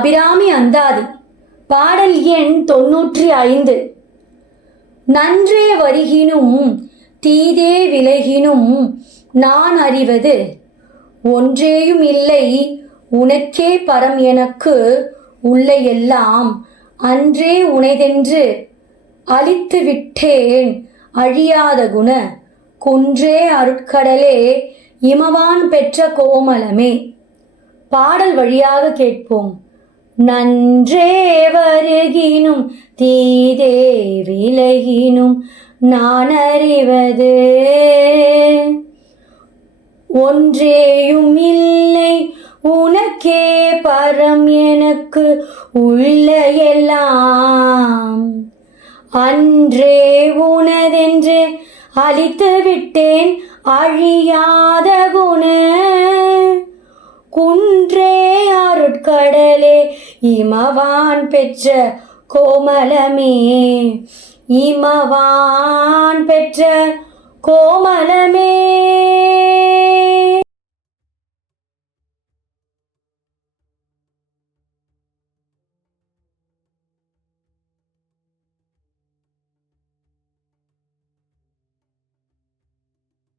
அபிராமி அந்தாதி. பாடல் எண் 95. நன்றே வருகினும் தீதே விலகினும் நான் அறிவது ஒன்றேயும் இல்லை உனக்கே பரம் எனக்கு உள்ள எல்லாம் அன்றே உனைதென்று அழித்து விட்டேன் அழியாத குண குன்றே அருட்கடலே இமவான் பெற்ற கோமலமே. பாடல் வழியாக கேட்போம். நன்றே வருகினும் தீதே விலகினும் நான் அறிவது ஒன்றேயும் இல்லை உனக்கே பரம் எனக்கு உள்ள எல்லாம் அன்றே உனதென்று அழித்து விட்டேன் அழியாத குண குன்றே அருட்கடலே இமவான் பெற்ற கோமலமே. இமவான் பெற்ற கோமலமே.